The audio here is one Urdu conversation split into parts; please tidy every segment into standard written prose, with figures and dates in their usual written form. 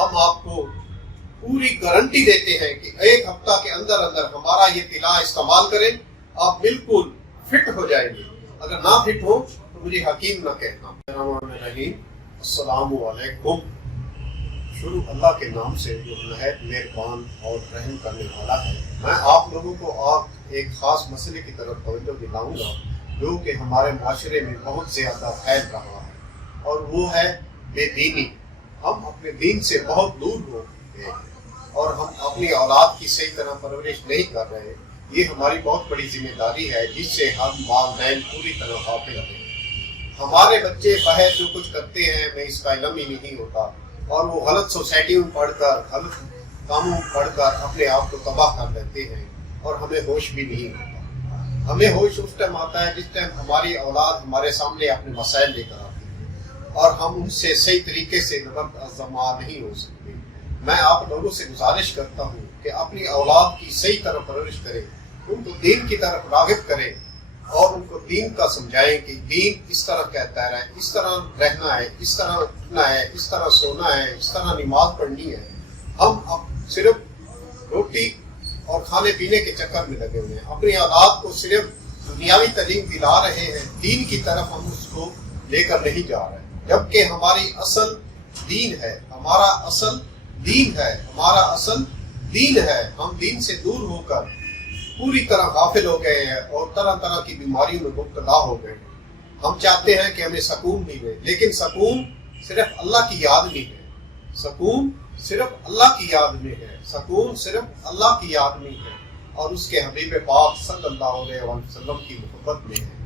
ہم آپ کو پوری گارنٹی دیتے ہیں کہ ایک ہفتہ کے اندر اندر ہمارا یہ طلا استعمال کریں، آپ بالکل فٹ ہو جائیں گے۔ اگر نہ فٹ ہو تو مجھے حکیم نہ کہنا۔ الرحمن الرحیم، السلام علیکم۔ شروع اللہ کے نام سے جو نہایت مہربان اور رحم کرنے والا ہے۔ میں آپ لوگوں کو ایک خاص مسئلے کی طرف توجہ دلاؤں گا جو کہ ہمارے معاشرے میں بہت زیادہ پھیل رہا ہے، اور وہ ہے بے دینی۔ ہم اپنے دین سے بہت دور ہو گئے اور ہم اپنی اولاد کی صحیح طرح پرورش نہیں کر رہے۔ یہ ہماری بہت بڑی ذمہ داری ہے جس سے ہم والدین پوری طرح غافل ہیں۔ ہمارے بچے باہر جو کچھ کرتے ہیں ہمیں اس کا علم ہی نہیں ہوتا، اور وہ غلط سوسائٹیوں میں پڑھ کر، غلط کاموں میں پڑھ کر اپنے آپ کو تباہ کر لیتے ہیں، اور ہمیں ہوش بھی نہیں ہوتا۔ ہمیں ہوش اس ٹائم آتا ہے جس ٹائم ہماری اولاد ہمارے سامنے اپنے مسائل لے کر آتی ہے اور ہم ان سے صحیح طریقے سے نظر نہیں ہو سکتے۔ میں آپ لوگوں سے گزارش کرتا ہوں کہ اپنی اولاد کی صحیح طرح پرورش کریں، ان کو دین کی طرف راغب کریں اور ان کو دین کا سمجھائیں کہ دین اس طرح کہتا ہے، اس طرح رہنا ہے، اس طرح اٹھنا ہے، اس طرح سونا ہے، اس طرح نماز پڑھنی ہے۔ ہم اب صرف روٹی اور کھانے پینے کے چکر میں لگے ہوئے ہیں، اپنی اولاد کو صرف دنیاوی تعلیم دلا رہے ہیں، دین کی طرف ہم اس کو لے کر نہیں جا رہے، جبکہ ہماری اصل دین ہے، ہمارا اصل دین ہے، ہمارا اصل دین ہے۔ ہم دین سے دور ہو کر پوری طرح غافل ہو گئے ہیں اور طرح طرح کی بیماریوں میں مبتلا ہو گئے ہیں۔ ہم چاہتے ہیں کہ ہمیں سکون ملے، لیکن سکون صرف اللہ کی یاد میں ہے، سکون صرف اللہ کی یاد میں ہے، سکون صرف اللہ کی یاد میں ہے اور اس کے حبیب پاک صلی اللہ علیہ وسلم کی محبت میں ہے۔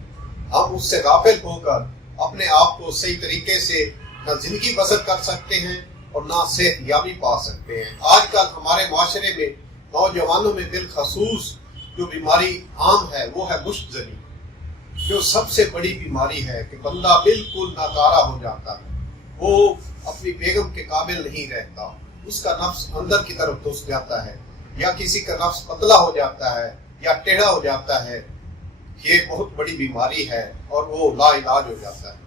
ہم اس سے غافل ہو کر اپنے آپ کو صحیح طریقے سے نہ زندگی بسر کر سکتے ہیں اور نہ صحت یابی پا سکتے ہیں۔ آج کل ہمارے معاشرے میں نوجوانوں میں بالخصوص جو بیماری عام ہے وہ ہے مشت زنی، جو سب سے بڑی بیماری ہے کہ بندہ بالکل ناکارہ ہو جاتا ہے، وہ اپنی بیگم کے قابل نہیں رہتا، اس کا نفس اندر کی طرف گھس جاتا ہے، یا کسی کا نفس پتلا ہو جاتا ہے یا ٹیڑھا ہو جاتا ہے۔ یہ بہت بڑی بیماری ہے اور وہ لا علاج ہو جاتا ہے،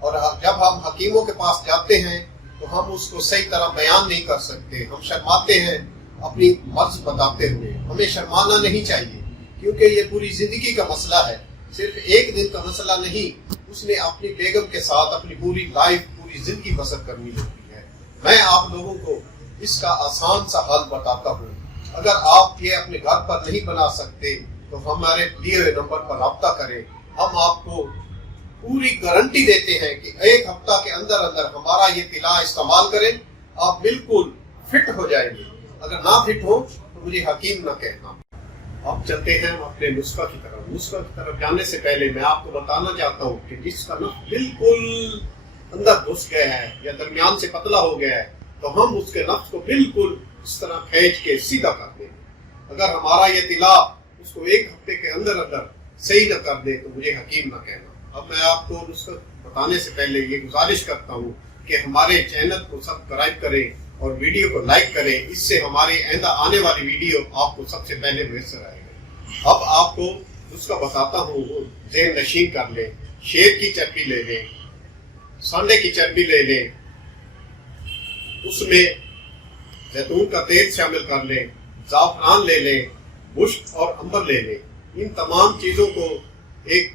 اور جب ہم حکیموں کے پاس جاتے ہیں تو ہم اس کو صحیح طرح بیان نہیں کر سکتے، ہم شرماتے ہیں اپنی مرض بتاتے ہوئے۔ ہمیں شرمانا نہیں چاہیے کیونکہ یہ پوری زندگی کا مسئلہ ہے، صرف ایک دن کا مسئلہ نہیں۔ اس نے اپنی بیگم کے ساتھ اپنی پوری لائف، پوری زندگی بسر کرنی ہوتی ہے۔ میں آپ لوگوں کو اس کا آسان سا حل بتاتا ہوں۔ اگر آپ یہ اپنے گھر پر نہیں بنا سکتے تو ہمارے دیے ہوئے نمبر پر رابطہ کریں، ہم آپ کو پوری گارنٹی دیتے ہیں کہ ایک ہفتہ کے اندر اندر ہمارا یہ طلا استعمال کریں، آپ بالکل فٹ ہو جائیں گے۔ اگر نہ فٹ ہو تو مجھے حکیم نہ کہنا۔ اب چلتے ہیں اپنے نسخہ کی طرف۔ نسخہ کی طرف جانے سے پہلے میں آپ کو بتانا چاہتا ہوں کہ جس کا نفس بالکل اندر گھس گیا ہے یا درمیان سے پتلا ہو گیا ہے تو ہم اس کے نفس کو بالکل اس طرح کھینچ کے سیدھا کر دیں۔ اگر ہمارا یہ طلا اس کو ایک ہفتے کے اندر اندر صحیح نہ کر دے تو مجھے حکیم نہ کہنا۔ اب میں آپ کو نسخہ بتانے سے پہلے یہ گزارش کرتا ہوں کہ ہمارے چینل کو سبسکرائب کریں اور ویڈیو کو لائک کریں، اس سے ہماری آئندہ آنے والی ویڈیو آپ کو سب سے پہلے میسر آئے گا۔ اب آپ کو نسخہ بتاتا ہوں، ذہن نشین کر لیں۔ شیر کی چربی لے لیں، سانڈے کی چربی لے لیں، اس میں زیتون کا تیل شامل کر لیں، زعفران لے لیں، مشک اور عنبر لے لیں۔ ان تمام چیزوں کو ایک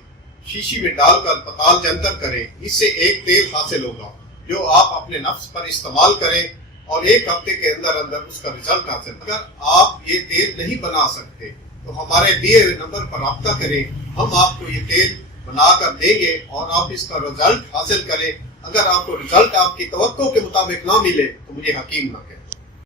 شیشی میں ڈال کر پتال جنتر کریں، اس سے ایک تیل حاصل ہوگا جو آپ اپنے نفس پر استعمال کریں اور ایک ہفتے کے اندر اندر اس کا رزلٹ حاصل۔ اگر آپ یہ تیل نہیں بنا سکتے تو ہمارے دیے ہوئے نمبر پر رابطہ کریں، ہم آپ کو یہ تیل بنا کر دیں گے اور آپ اس کا رزلٹ حاصل کریں۔ اگر آپ کو رزلٹ آپ کی توقع کے مطابق نہ ملے تو مجھے حکیم نہ کہیں۔